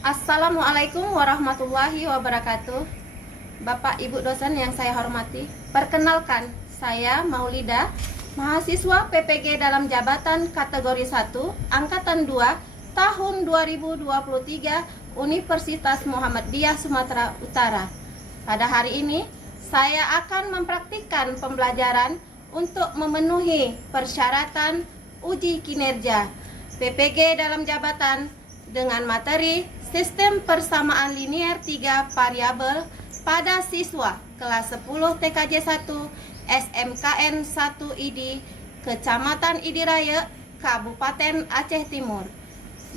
Assalamualaikum warahmatullahi wabarakatuh. Bapak Ibu dosen yang saya hormati, perkenalkan, saya Maulida, mahasiswa PPG dalam jabatan kategori 1, angkatan 2, tahun 2023, Universitas Muhammadiyah Sumatera Utara. Pada hari ini, saya akan mempraktikkan pembelajaran untuk memenuhi persyaratan uji kinerja PPG dalam jabatan dengan materi Sistem Persamaan Linier 3 Variabel pada siswa kelas 10 TKJ 1 SMKN 1 ID Kecamatan Idiraya, Kabupaten Aceh Timur.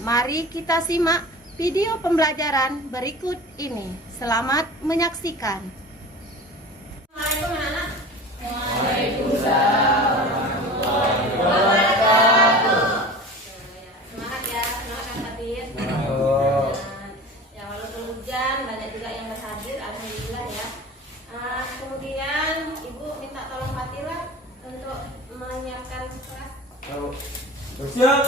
Mari kita simak video pembelajaran berikut ini. Selamat menyaksikan. Assalamualaikum anak-anak. Waalaikumsalam. Kemudian Ibu minta tolong Fatila untuk menyiapkan kelas. Bersiap.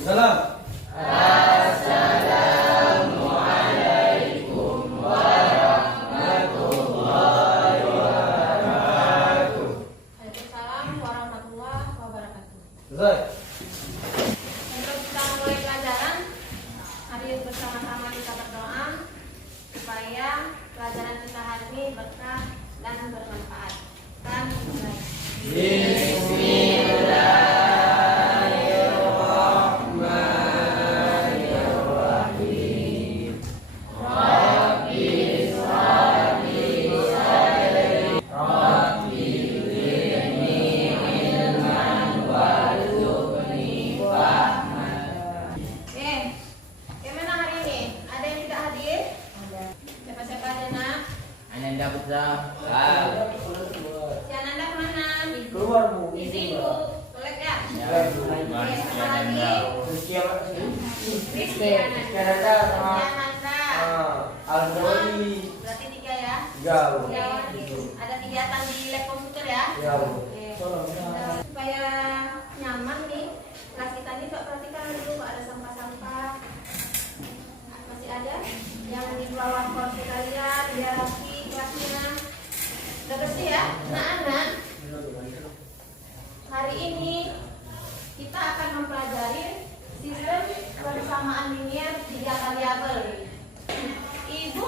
Salam. Assalamualaikum warahmatullahi wabarakatuh. Waalaikumsalam warahmatullahi wabarakatuh. Selesai. Untuk kita mulai pelajaran, mari bersama-sama kita berdoa supaya pelajaran kita hari ini berkah dan bermanfaat. Dan mulai. Bismillahirrahmanirrahim. Rabbi shrahli sadri. Rabbi zidni ilman warzuqni fahman. Gimana hari ini? Ada yang tidak hadir? Ada. Siapa-siapa aja nak? Ananda Putra. Si Ananda kemana? Keluar Bu. Di sini Bu. Boleh ya? Ya, Bu. Oke, sama lagi. Rizky Ananda sama Ananda. Aldoli. Berarti 3 ya? Jauh. Ya, ada kegiatan di lab komputer ya? Jauh. Oke. Supaya nyaman nih, kelas kita ini Pak, perhatikan dulu Pak, ada sampah-sampah. Masih ada yang di bawah kursi kalian, biar rapi kelasnya. Udah bersih ya? Anak-anak, hari ini kita akan mempelajari sistem persamaan linier 3 variabel. Ibu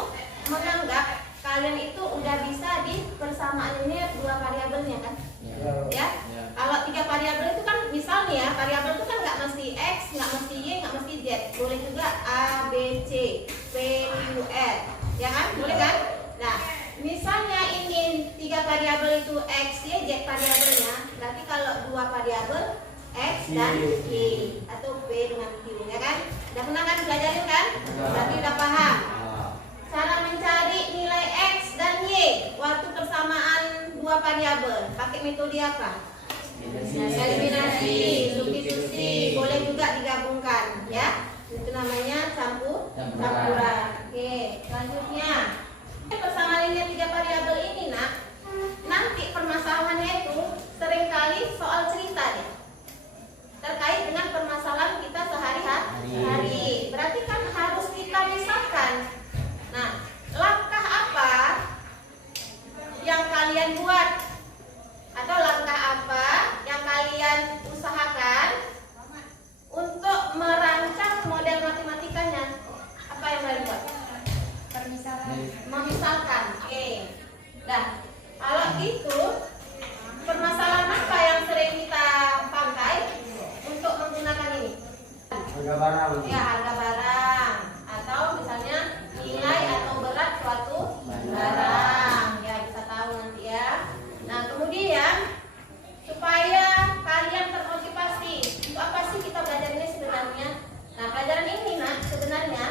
menganggap kalian itu udah bisa di persamaan linier 2 variabelnya kan? Ya? Kalau 3 variabel itu kan misalnya ya, variabel itu kan nggak mesti X, nggak mesti Y, nggak mesti Z. Boleh juga A, B, C, P, Q, R. Ya kan? Boleh kan? Nah, misalnya ingin 3 variabel itu X, Y, Z variabelnya, berarti kalau 2 variabel X dan Y atau P dengan Q, ya kan? Udah pernah kan belajarin kan? Berarti udah paham. Cara mencari nilai X dan Y waktu persamaan 2 variabel, pakai metode apa? Eliminasi, substitusi, boleh juga digabungkan, ya. Itu namanya campuran. Oke, selanjutnya persamaan linier 3 variabel ini nak, nanti permasalahannya itu seringkali soal cerita deh, terkait dengan permasalahan kita sehari-hari. Berarti kan harus kita misalkan. Nah, langkah apa yang kalian buat atau langkah apa yang kalian usahakan untuk merancang model matematikanya? Apa yang kalian buat? Memisalkan. Oke. Nah, kalau gitu permasalahan apa yang sering kita pakai untuk menggunakan ini? Harga barang. Ya, harga barang atau misalnya nilai atau berat suatu barang. Ya, bisa tahu nanti ya. Nah, kemudian supaya kalian termotivasi, untuk apa sih kita belajar ini sebenarnya? Nah, pelajaran ini nah sebenarnya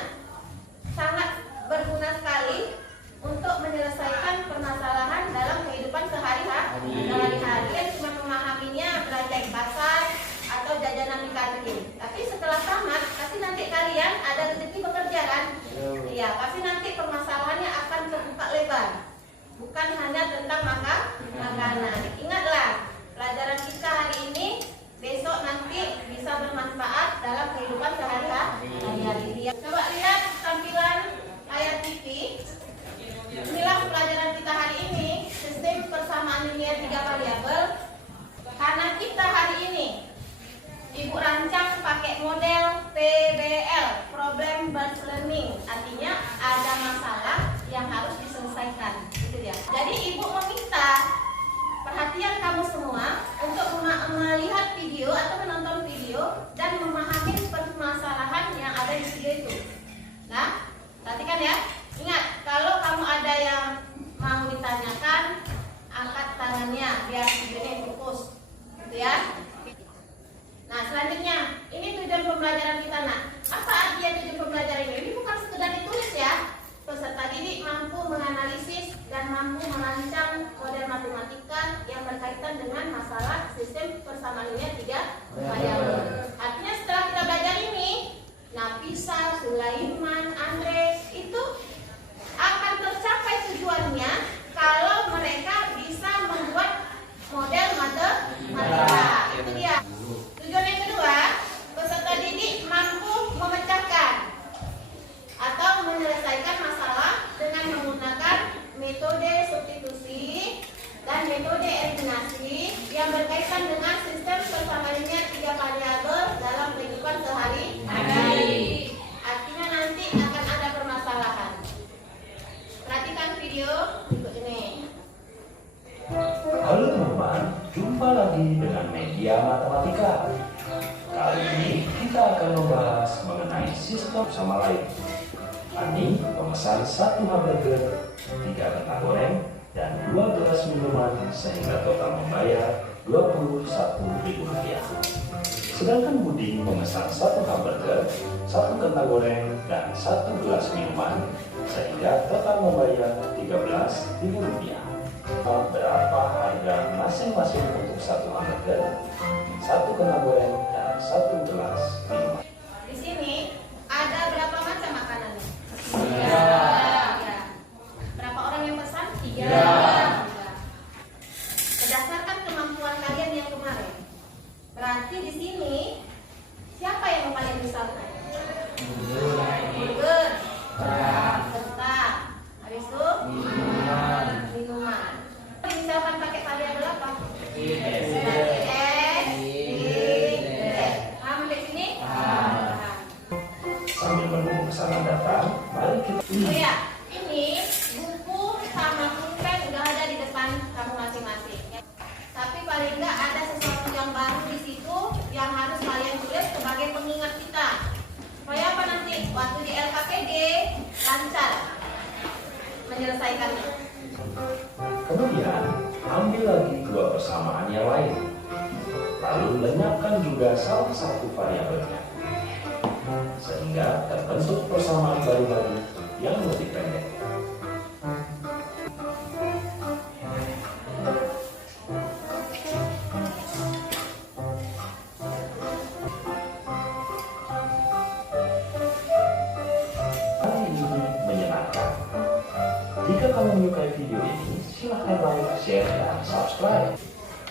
sangat berguna sekali untuk menyelesaikan permasalahan dalam kehidupan sehari-hari. Kalian cuma memahaminya belanja di pasar atau jajanan di kantin. Tapi setelah tamat, pasti nanti kalian ada rezeki bekerja kan? Iya, pasti nanti permasalahannya akan terbuka lebar. Bukan hanya tentang makanan. Ingatlah, pelajaran kita hari ini besok nanti bisa bermanfaat dalam kehidupan sehari-hari. Coba lihat tampilan layar TV. Inilah pelajaran kita hari ini, sistem persamaan linear 3 variabel. Karena kita hari ini Ibu rancang pakai model PBL, Problem Based Learning. Artinya ada masalah yang harus diselesaikan, gitu ya. Jadi Ibu meminta perhatian kamu semua untuk melihat video atau menonton video dan memahami permasalahan yang ada di video itu. Nah, perhatikan ya. Ingat, kalau kamu ada yang mau ditanyakan, angkat tangannya biar videonya fokus, gitu ya. Nah, selanjutnya, ini tujuan pembelajaran kita, nak. Apa artinya tujuan pembelajaran ini? Ini bukan sekedar ditulis ya. Peserta didik mampu menganalisis dan mampu merancang model matematika yang berkaitan dengan masalah sistem persamaan linear 3 variabel. Artinya setelah kita belajar ini, Nafisa, Sulaiman, Andre itu akan tercapai tujuannya kalau mereka bisa membuat model matematika. Itu dia. Tujuan yang kedua, peserta didik mampu memecahkan atau menyelesaikan masalah dengan menggunakan metode substitusi dan metode eliminasi yang berkaitan dengan sistem persamaan linear 3 variabel dalam kehidupan sehari-hari. Artinya nanti akan ada permasalahan. Perhatikan video berikut ini. Halo teman-teman, jumpa lagi dengan media matematika. Kali ini kita akan membahas mengenai sistem sama lain. Ani memesan 1 hamburger, 3 kentang goreng, dan 12 minuman sehingga total membayar Rp21.000. Sedangkan Budi memesan 1 hamburger, 1 kentang goreng, dan 1 gelas minuman sehingga total membayar Rp13.000. Berapa harga masing-masing untuk 1 hamburger, 1 kentang goreng, dan 1 gelas minuman? Di sini ada berapa macam makanan? 3. Ya. Berapa orang yang pesan? 3. Berdasarkan kemampuan kalian yang kemarin, berarti di sini siapa yang paling besar? Burger, kentang, habis itu minuman. Misalkan pakai variabel apa? X, Y, Z. Paham sampai sini? Sambil menunggu pesanan datang, mari kita Oh ya, ini buku sama pulpen udah ada di depan kamu masing-masing. Tapi paling enggak ada sesuatu yang baru di situ yang harus kalian tulis sebagai pengingat kita. Supaya apa nanti? Waktu di LKPD lancar menyelesaikannya. Kemudian, ambil lagi 2 persamaan yang lain. Lalu lenyapkan juga salah satu variabelnya. Sehingga terbentuk persamaan baru lagi yang lebih pendek. Hari ini menyenangkan. Jika kamu menyukai video ini, silahkan like, share, dan subscribe.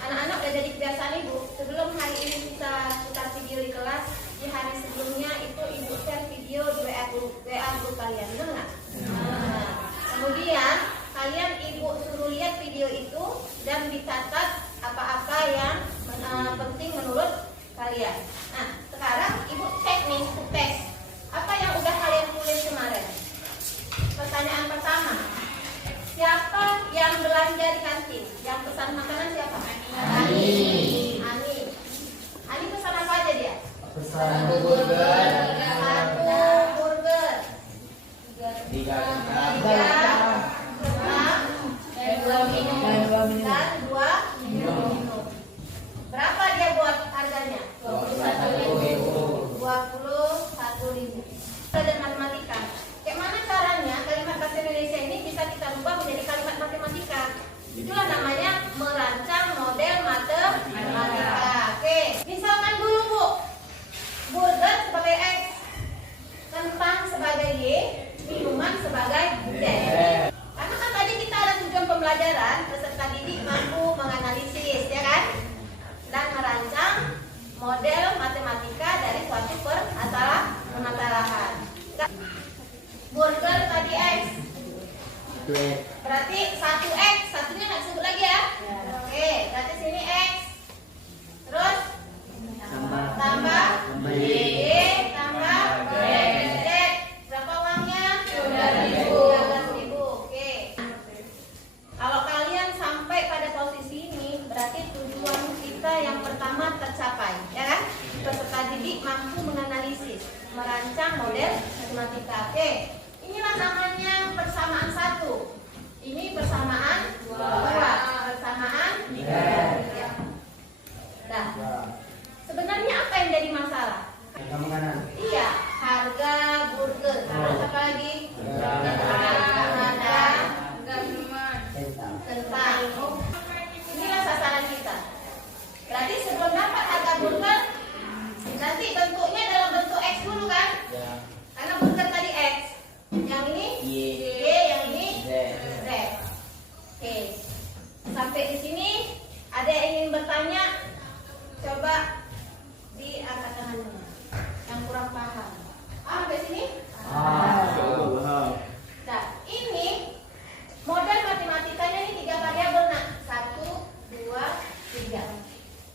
Anak-anak udah jadi kebiasaan ibu. Sebelum hari ini kita putar video di kelas, di hari sebelumnya itu ibu share video di WA group kalian, benar nggak? Nah, kemudian kalian ibu suruh lihat video itu dan dicatat apa-apa yang penting menurut kalian. Nah, sekarang ibu cek nih, tes apa yang udah kalian tulis kemarin. Pertanyaan pertama, siapa yang belanja di kantin? Yang pesan makanan siapa? Ani. Ani pesan apa aja dia? Pesan burger. 1 burger, 3 kentang, dan 2 minum. Dan 2 minum. Berapa dia buat harganya? 21.000. Belajar matematika. Kayak mana caranya kalimat bahasa Indonesia ini bisa kita rubah menjadi kalimat matematika? Itulah namanya merancang model matematika. Oke, misalkan dulu Bu, burger sebagai X, kentang sebagai Y, minuman sebagai Z. Berarti 1x, satunya nggak disebut lagi ya? Oke, berarti sini x. Terus tambah y tambah z. Berapa uangnya? 12.000. Oke. Kalau kalian sampai pada posisi ini, berarti tujuan kita yang pertama tercapai, ya kan? Peserta didik mampu menganalisis, merancang model matematika. Oke, inilah namanya persamaan 1. Ini persamaan 2, persamaan 3. Nah, sebenarnya apa yang jadi masalah? Iya, harga burger. Terus apa lagi? Ada kentang. Inilah sasaran kita. Berarti sebelum dapat harga burger, nanti bentuknya dalam bentuk X dulu kan? Karena burger tadi X. Yang ini Y, yang ini Z. Oke. Sampai di sini ada yang ingin bertanya? Coba diangkat tangannya. Yang kurang paham. Sampai sini? Nah, ini model matematikanya ini 3 variabel nak. 1, 2, 3.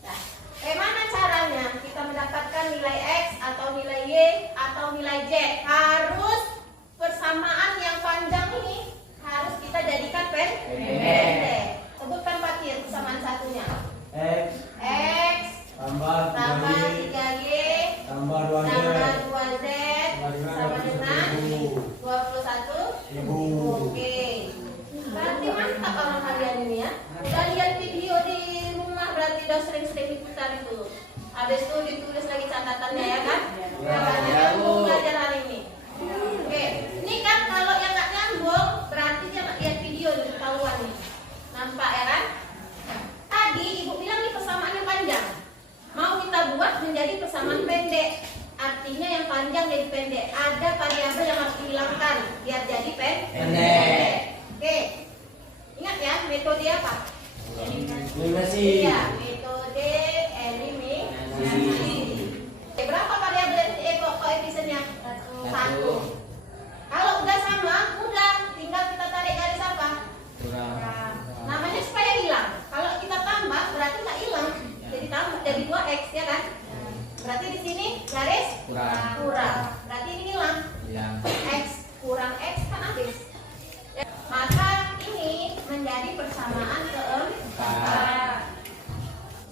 Nah, bagaimana caranya kita mendapatkan nilai X atau nilai Y atau nilai Z? Harus persamaan yang panjang ini harus kita jadikan pendek. Sebutkan Pak Kir persamaan satunya. X tambah 3Y tambah 2Z sama dengan 21.000. Oke. Berarti mantap orang kalian ini ya. Udah lihat video di rumah, berarti udah sering-sering diputar itu. Habis itu ditulis lagi catatannya ya kan? Makanya kamu belajar hari ini. Oke. Ini kan kalau yang nggak nyambung, berarti dia nggak lihat video nih, ketahuan nih. Nampak ya kan? Tadi ibu bilang ini persamaannya panjang. Mau kita buat menjadi persamaan pendek. Artinya yang panjang jadi pendek. Ada variabel yang harus dihilangkan biar jadi pendek. Oke. Ingat ya, metode apa? Eliminasi. Iya, metode eliminasi. Berapa variabel koefisiennya? 1. Kalau udah sama, udah tinggal kita tarik garis apa? Namanya supaya hilang. Kalau kita tambah berarti nggak hilang. Jadi tambah jadi 2x ya kan? Berarti di sini garis kurang. Berarti ini hilang. X kurang x kan habis. Maka ini menjadi persamaan keempat.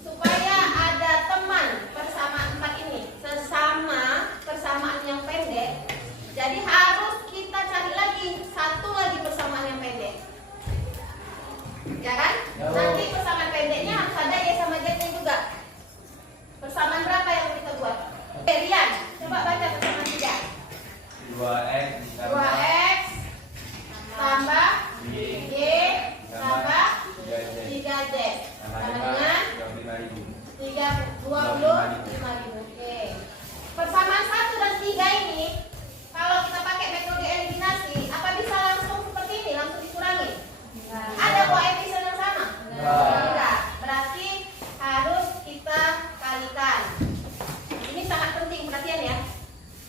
Supaya ada teman persamaan 4 ini sesama persamaan yang pendek. Jadi harus kita cari lagi satu lagi persamaan yang pendek. Ya kan? Nanti persamaan pendeknya harus ada Y sama Z juga. Persamaan berapa yang kita buat? Rian, coba baca persamaan 3. 2x tambah Y tambah 3Z sama dengan 25.000. Oke. Persamaan 1 dan 3 ini kalau kita pakai metode eliminasi, apa bisa langsung seperti ini, langsung dikurangi? Ada koefisien yang sama? Tidak. Berarti harus kita kalikan. Ini sangat penting perhatian ya.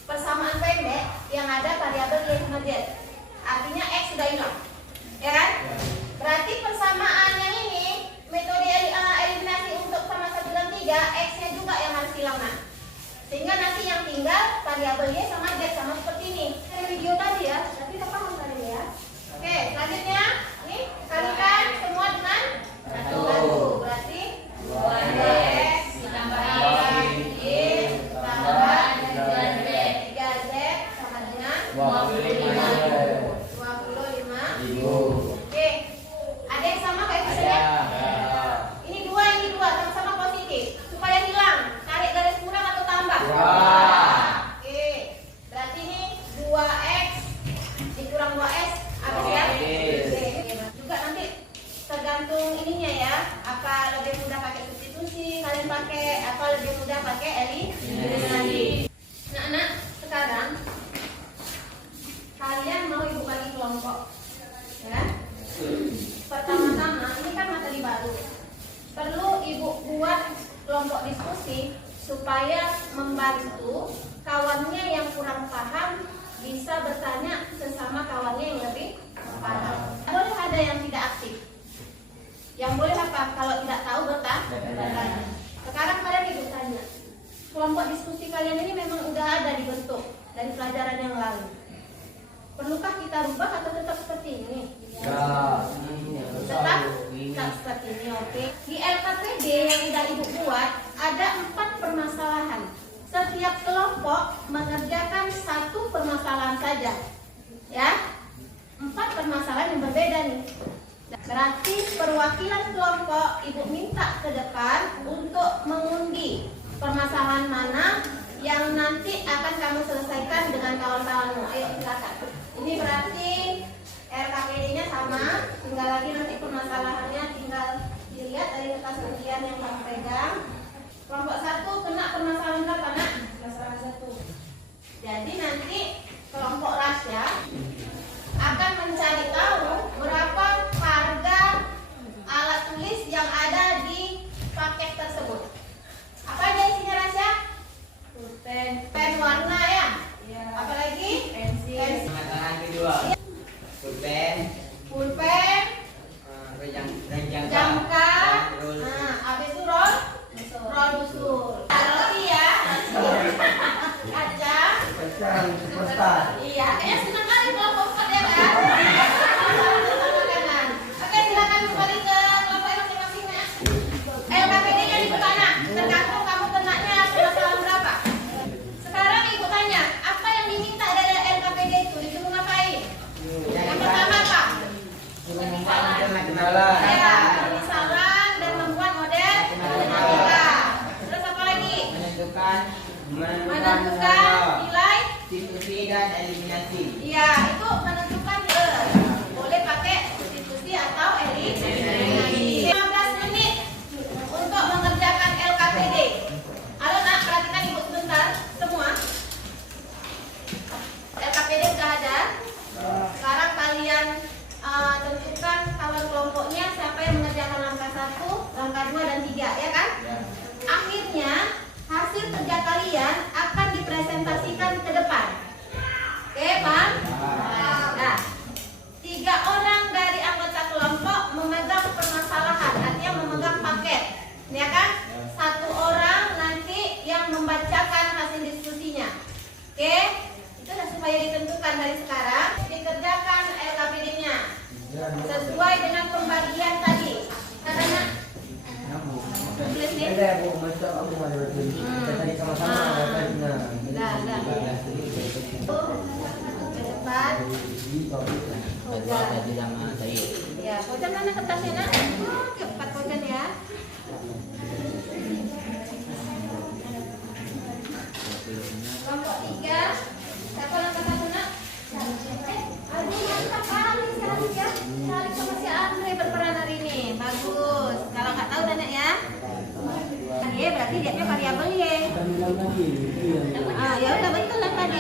Persamaan pendek yang ada variabel Y sama Z. Artinya X sudah hilang. Ya kan? Berarti persamaan yang ini metode eliminasi untuk sama 1 dan 3, X-nya juga yang harus hilang nah. Sehingga nanti yang tinggal variabel Y sama Z sama seperti ini. Dari video tadi ya, tapi kita paham tadi ya. Oke, selanjutnya nih kalikan semua dengan 1. Berarti 2x ditambah Y tambah 3Z sama dengan 25.000. Oke, ada yang sama koefisiennya? Ini 2 sama-sama positif. Supaya hilang, tarik garis kurang atau tambah? Oke, berarti ini 2x dikurang 2s habis ya? Oke. Juga nanti tergantung ininya ya. Apa lebih mudah pakai substitusi kalian pakai, apa lebih mudah pakai eliminasi. Nah, anak sekarang kalian mau ibu bagi kelompok, ya? Pertama-tama ini kan materi baru. Perlu ibu buat kelompok diskusi supaya membantu kawannya yang kurang paham bisa bertanya sesama kawannya yang lebih paham. kalian ini memang udah ada dibentuk dari pelajaran yang lalu. Perlukah kita rubah atau tetap seperti ini? Tetap seperti ini, oke. Di LKPD yang udah ibu buat ada 4 permasalahan. Setiap kelompok mengerjakan 1 permasalahan saja, ya. 4 permasalahan yang berbeda nih. Berarti perwakilan kelompok ibu minta ke depan untuk mengundi permasalahan mana yang nanti akan kamu selesaikan dengan kawan-kawanmu. Ayo silakan. Ini berarti RKPD-nya sama, tinggal lagi nanti permasalahannya tinggal dilihat dari kertas ujian yang kamu pegang. Kelompok 1 kena permasalahan berapa, Nak? Permasalahan 1. Jadi nanti kelompok Rasya akan mencari tahu berapa harga alat tulis yang ada di paket tersebut. Apa aja isinya, Rasya? Pen warna ya? Apalagi? Pensil. Permasalahan kedua. Pulpen. Pulpen. Jangka. Habis itu roll busur. Roti ya. Kacang. Iya, kayaknya senang kali kelompok 4 ya kan? Makanan. Oke, silakan kembali ke kelompok masing-masing ya. LKPD-nya dibuka, Nak. Tergantung kamu kenanya permasalahan berapa. Sekarang ibu tanya, apa yang diminta dari LKPD itu? Disuruh ngapain? Yang pertama apa? Ya, pemisalan dan membuat model matematika. Terus apa lagi? Menentukan nilai Substitusi dan eliminasi. Iya, itu menentukan boleh pakai substitusi atau eliminasi. 15 menit untuk mengerjakan LKPD. Halo Nak, perhatikan ibu sebentar semua. LKPD sudah ada. Sekarang kalian tentukan kawan kelompoknya siapa yang mengerjakan langkah 1, langkah 2 dan 3, ya kan? Akhirnya hasil kerja kalian akan dipresentasikan ke depan. Oke, Bang? Nah, 3 orang dari anggota kelompok memegang permasalahan, artinya memegang paket, ya kan? 1 orang nanti yang membacakan hasil diskusinya. Oke, itu sudah supaya ditentukan dari sekarang. Dikerjakan LKPD-nya sesuai dengan pembagian tadi. Katanya tulis nih. Cepat. Ya, Kocan mana kertasnya, Nak? Oh, cepat Kocan ya. Kelompok 3. Siapa langkah 1, Nak? Aduh, mantap kali sekali ya. Sekali sama si Andre berperan hari ini. Bagus. Kalau nggak tahu Nak ya. Y berarti dia variabel Y. Ya udah betul lah tadi.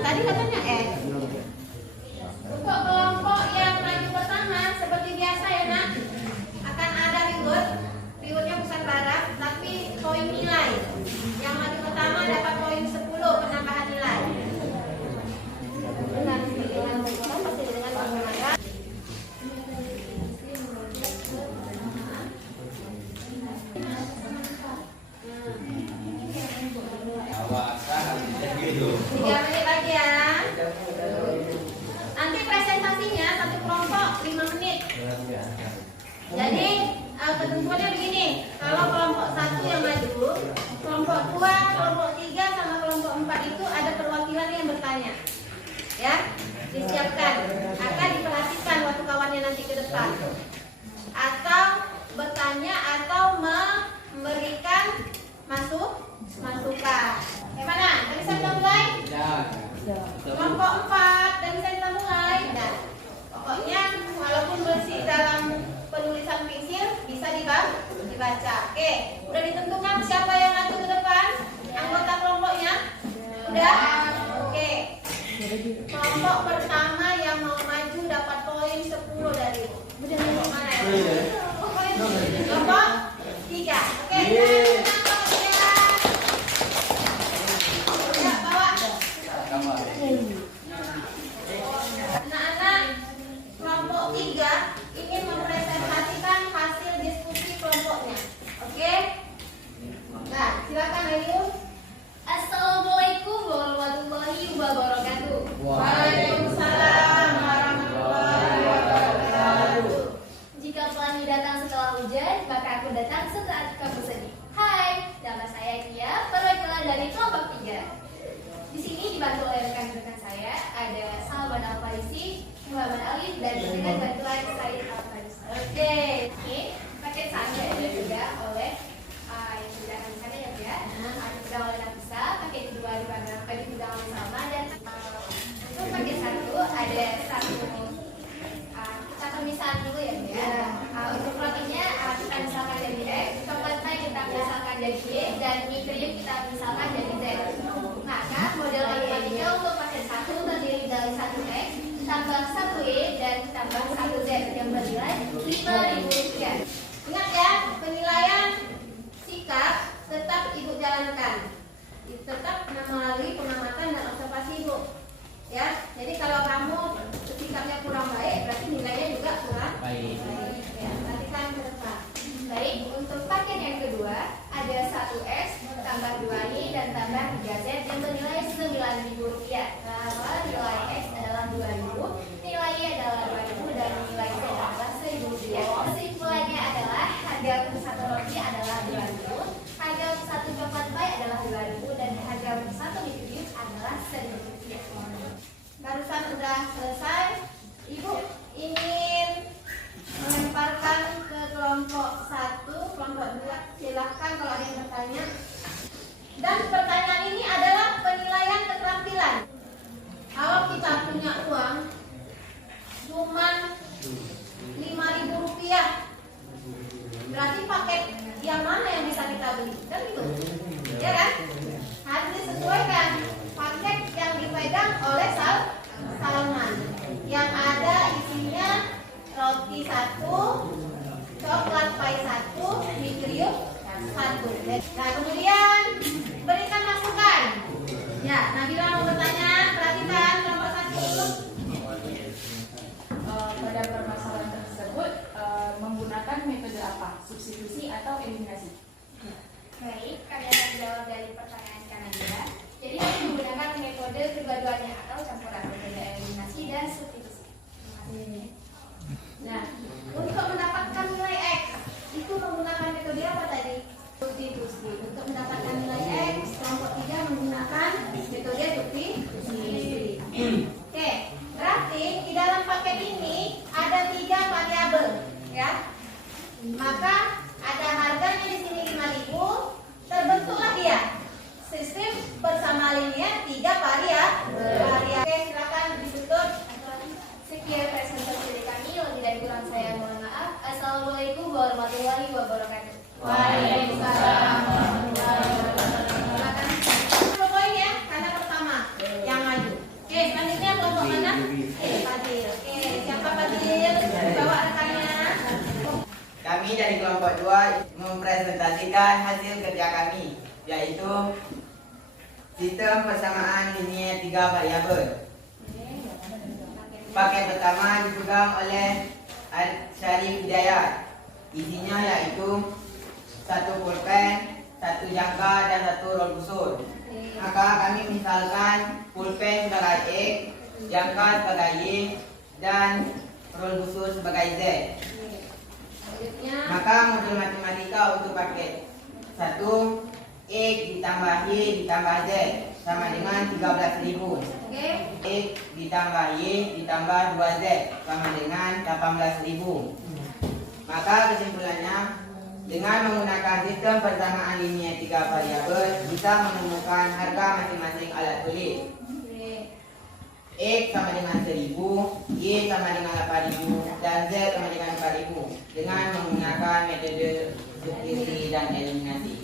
Tadi katanya X. Untuk kelompok yang maju pertama seperti biasa ya Nak, akan ada reward. Rewardnya bukan barat, tapi poin nilai. Yang maju pertama dapat poin 10 penambahan nilai. Dengan pasti dengan menggunakan Gitu. 3 menit lagi ya. Nanti presentasinya satu kelompok 5 menit. Jadi ketentuannya begini. Kalau kelompok 1 yang maju, kelompok 2, kelompok 3 sama kelompok 4 itu ada perwakilan yang bertanya. Ya, disiapkan. Akan diperhatikan waktu kawannya nanti ke depan. Atau bertanya atau memberikan masukan. Gimana? Tadi saya sudah mulai? Kelompok 4, dan bisa kita mulai. Nah, pokoknya walaupun bersih dalam penulisan pensil bisa dibaca. Oke, udah ditentukan siapa yang maju ke depan? Anggota kelompoknya? Udah? Oke. Kelompok pertama yang mau maju dapat poin 10 dari kelompok mana ya? Kelompok 3. Oke. Anak-anak Muhammad Alif dan dengan bantuan Said Al-Faris. Oke. Oke, paket satu ada juga oleh yang sudah kami sana ya Bu ya. Dipegang oleh Nafisa, paket kedua dipegang oleh Salma dan untuk paket satu ada satu kita pemisahan dulu ya Bu ya. Untuk rotinya kita misalkan jadi X, coklat pie kita misalkan jadi Y, dan mie kriuk kita misalkan jadi Z. Maka model matematika untuk paket satu terdiri dari 1 X tambah 1 Y dan tambah 1 Z yang bernilai Rp5.000. Ingat ya, penilaian sikap tetap Ibu jalankan. Tetap melalui pengamatan dan observasi Ibu. Ya, jadi kalau kamu sikapnya kurang baik, berarti nilainya juga kurang Baik. Ya, perhatikan ke depan. Baik, untuk paket yang kedua ada 1 X tambah 2 Y dan tambah 3 Z yang bernilai Rp9.000. Nah, nilai X adalah 2.000, nilai Y adalah 2.000 dan nilai Z adalah Rp1.000. Kesimpulannya adalah harga untuk satu roti adalah 2.000, harga untuk satu coklat pie adalah 2.000 dan harga untuk satu mie kriuk adalah Rp1.000. Barusan udah selesai, Ibu ingin melemparkan ke kelompok 1, kelompok 2. Silahkan kalau ada yang bertanya. Dan pertanyaan ini adalah penilaian keterampilan. Kalau kita punya uang cuman Rp5.000, berarti paket yang mana yang bisa kita beli? Kan gitu, ya kan? Harus disesuaikan paket yang dipegang oleh Salman, yang ada isinya roti 1, coklat pie 1, mie kriuk 1. Nah, kemudian berikan masukan. Ya, Nabila mau bertanya, perhatikan kelompok 1. Pada permasalahan tersebut menggunakan metode apa? Substitusi atau eliminasi? Baik, kalian akan jawab dari pertanyaan Kanada. Jadi kami menggunakan metode kedua-duanya atau campuran metode eliminasi dan substitusi. Terima kasih. Nah, untuk mendapatkan nilai X itu menggunakan metode apa tadi? Substitusi. Untuk mendapatkan nilai X, kelompok 3 menggunakan metode substitusi. Oke, berarti di dalam paket ini ada 3 variabel, ya. Maka ada harganya di sini 5.000, terbentuklah dia sistem bersama linear 3 variabel. Oke, silakan ditutup. Sekian presentasi dari kami. Lebih dan kurang saya mohon maaf. Assalamualaikum warahmatullahi wabarakatuh. Waalaikumsalam warahmatullahi wabarakatuh. Silakan. 10 poin ya, karena pertama yang maju. Oke, selanjutnya kelompok mana? Fadil. Oke, siapa Fadil? Bawa rekannya. Kami dari kelompok 2 mempresentasikan hasil kerja kami, yaitu sistem persamaan linear 3 variabel. Paket pertama dipegang oleh Syarif Hidayat. Isinya yaitu 1 pulpen, 1 jangka dan 1 roll busur. Maka kami misalkan pulpen sebagai X, jangka sebagai Y, dan roll busur sebagai Z. Selanjutnya Maka modul matematika untuk paket 1, X ditambah Y ditambah Z sama dengan 13.000. oke. X ditambah Y ditambah 2Z sama dengan 18.000. Maka kesimpulannya, dengan menggunakan sistem persamaan linear 3 variabel bisa menemukan harga masing-masing alat tulis. Oke. X sama dengan 1000, Y sama dengan 8000, dan Z sama dengan 4000 dengan menggunakan metode substitusi dan eliminasi.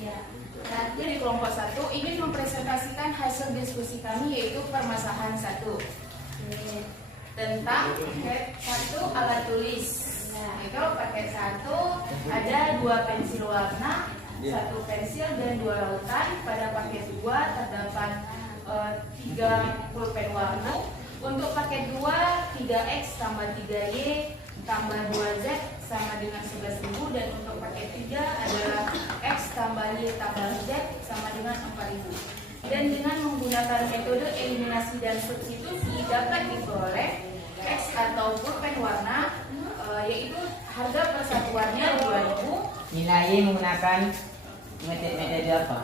Nanti di kelompok 1 ingin mempresentasikan hasil diskusi kami yaitu permasalahan 1 tentang paket 1 alat tulis. Nah, itu paket 1 ada 2 pensil warna, 1 pensil dan 2 lautan. Pada paket 2 terdapat 3 pulpen warna. Untuk paket 2 3X tambah 3Y tambah 2Z sama dengan 11.000, dan untuk paket 3 adalah X tambah Y tambah Z sama dengan 4.000. Dan dengan menggunakan metode eliminasi dan substitusi dapat diperoleh X atau pulpen warna yaitu harga persatuannya 2.000. Nilai menggunakan metode apa?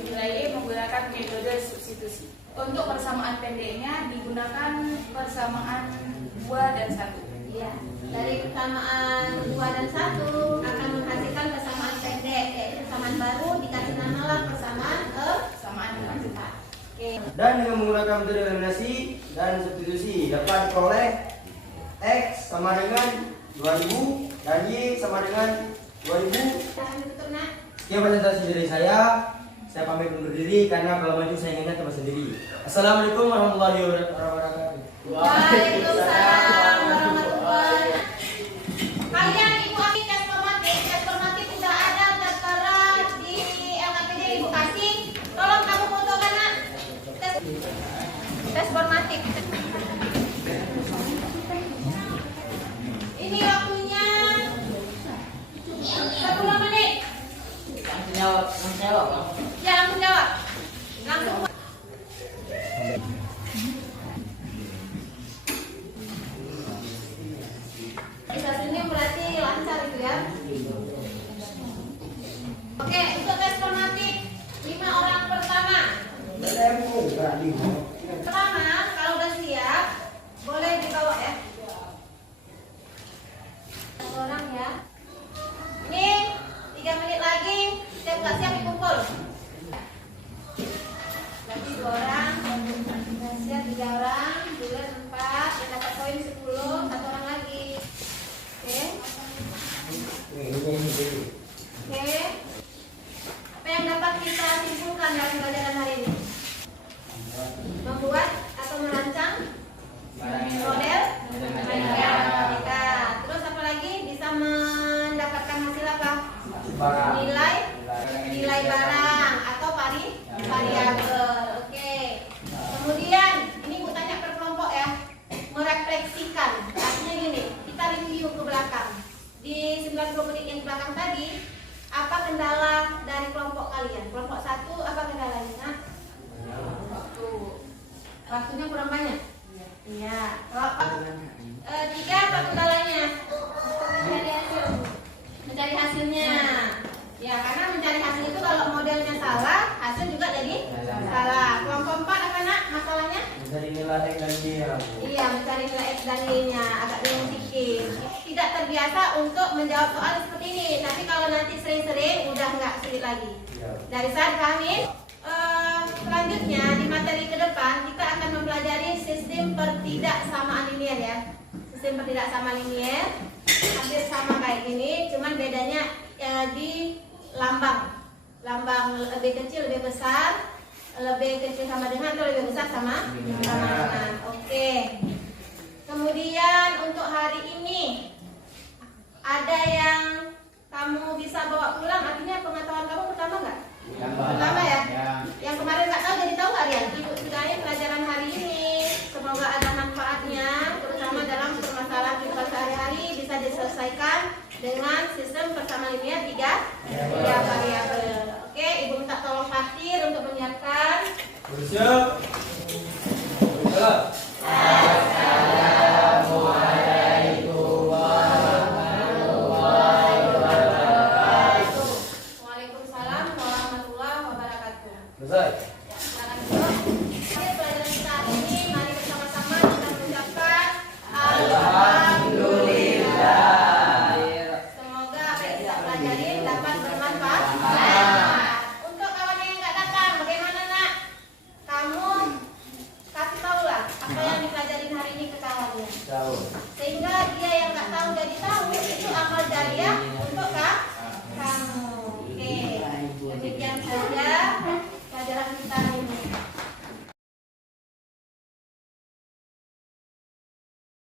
Nilai menggunakan metode substitusi. Untuk persamaan pendeknya digunakan persamaan 2 dan 1. Iya. Dari kesamaan 2 dan 1 akan menghasilkan persamaan pendek, yaitu persamaan baru dikasih namalah persamaan Persamaan dengan cepat. Oke. Dan dengan menggunakan metode eliminasi dan substitusi dapat diperoleh X sama dengan 2000 dan Y sama dengan 2000. Jangan ditutup, Nak. Sekian presentasi dari saya pamit undur diri karena kalau maju saya ingat tempat sendiri. Assalamualaikum warahmatullahi wabarakatuh. Waalaikumsalam warahmatullahi wabarakatuh. Kalian Ibu Aki tes formatif sudah ada tertera di LKPD Ibu kasih. Tolong kamu fotokan, Nak. Tes formatif. Ini waktunya 10 menit. Langsung jawab. Ya, langsung jawab. Langsung. Bisa sini berarti lancar itu ya. Oke, untuk tes formatif 5 orang pertama. Pertama, kalau udah siap, boleh dibawa ya. 1 orang ya. Ini 3 menit lagi, siap nggak siap dikumpul. Lagi 2 orang, siap 3 orang, bulan 4, yang dapat poin 10, 1 orang lagi. Oke. Oke. Apa yang dapat kita simpulkan dalam pelajaran hari ini? Membuat atau merancang model matematika. Terus apa lagi? Bisa mendapatkan hasil apa? Nilai barang atau variabel. Oke. Kemudian ini Bu tanya per kelompok ya. Merefleksikan. Artinya gini, kita review ke belakang. Di 90 menit yang belakang tadi, apa kendala dari kelompok kalian? Kelompok 1 apa kendalanya? Waktunya kurang banyak. Iya. Kelompok 3 apa kendalanya? Mencari hasilnya. Ya, karena mencari hasil itu kalau modelnya salah, hasil juga jadi salah. Kelompok 4 apa Nak masalahnya? Mencari nilai X dan Y. Iya, mencari nilai X dan Y-nya agak bingung sedikit. Tidak terbiasa untuk menjawab soal seperti ini. Tapi kalau nanti sering-sering, udah nggak sulit lagi. Dari saat kami selanjutnya di materi ke depan kita akan mempelajari sistem pertidaksamaan linier ya. Sistem pertidaksamaan linier hampir sama kayak gini, cuman bedanya di lambang lebih kecil lebih besar, lebih kecil sama dengan atau lebih besar sama dengan. Oke. Kemudian untuk hari ini ada yang kamu bisa bawa pulang, artinya pengetahuan kamu pertama nggak? Pertama ya? Yang kemarin nggak tahu jadi tahu kalian? Ibu sudahin pelajaran hari ini. Semoga ada manfaatnya, terutama dalam permasalahan kehidupan sehari-hari bisa diselesaikan dengan sistem persamaan linier 3 variabel. Oke, Ibu minta tolong Fatir untuk menyiapkan. Bersiap. Waalaikumsalam warahmatullahi wabarakatuh. Selesai. Ya, silakan duduk. Oke, pelajaran kita hari ini mari bersama-sama kita mengucapkan alhamdulillah. Semoga apa yang kita pelajari dapat bermanfaat. Untuk kawan yang nggak datang, bagaimana Nak? Kamu kasih tahu lah apa yang dipelajarin hari ini ke kawannya. Tahu. Sehingga dia yang nggak tahu jadi tahu, itu amal jariah